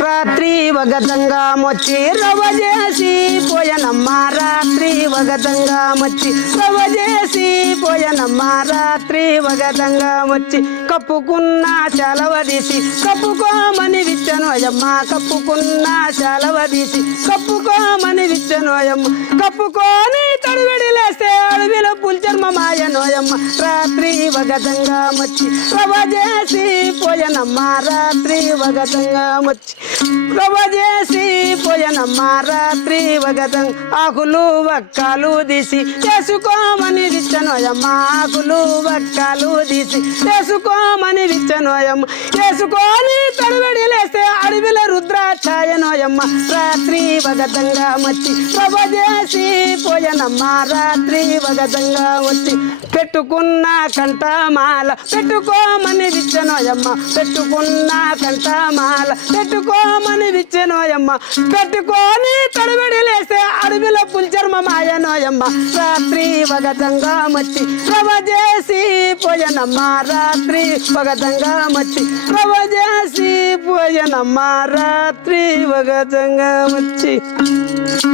రాత్రి వగతంగా మొచ్చి రవ చేసి పోయనమ్మ రాత్రి వగతంగా మొచ్చి రవ చేసి పోయనమ్మ రాత్రి వగతంగా మొచ్చి కప్పుకున్న చలవదీసి కప్పుకోమని విచ్చను అయ్యమ్మ కప్పుకున్న చలవదీసి కప్పుకోమని విచ్చను అయ్యమ్మ కప్పుకొని తడివిడి లేస్తే అడవిలో పుల్చర్మ మాయనోయమ్మ రాత్రి వగతంగా మొచ్చి రవ చేసి పోయనమ్మ రాత్రి వగతంగా మొచ్చి రవ చేసి పోయనమ్మ రాత్రి వగతం ఆకులు వక్కలు తీసి చేసుకోమని విచ్చనోయమ్మ ఆకులు వక్కలు తీసి చేసుకోమని విచ్చనోయమ్మ వేసుకొని తడిబడి లేస్తే అడవిల రుద్రాఛాయనోయమ్మ రాత్రి వగతంగా వచ్చి రవ చేసి పోయనమ్మ రాత్రి వగతంగా వచ్చి పెట్టుకున్న కంఠమాల పెట్టుకోమని విచ్చనోయమ్మ పెట్టుకున్న కంఠమాల పెట్టుకోమని విచ్చనోయమ్మ పెట్టుకొని తడిబడి లేస్తే అడవిలో పుల్చర్మ మాయనోయమ్మ రాత్రి వగతంగా వచ్చి రవ చేసి పోయనమ్మ రాత్రి వగతంగా వచ్చి రవ చేసి పోయనమ్మ రాత్రి వగతంగా వచ్చి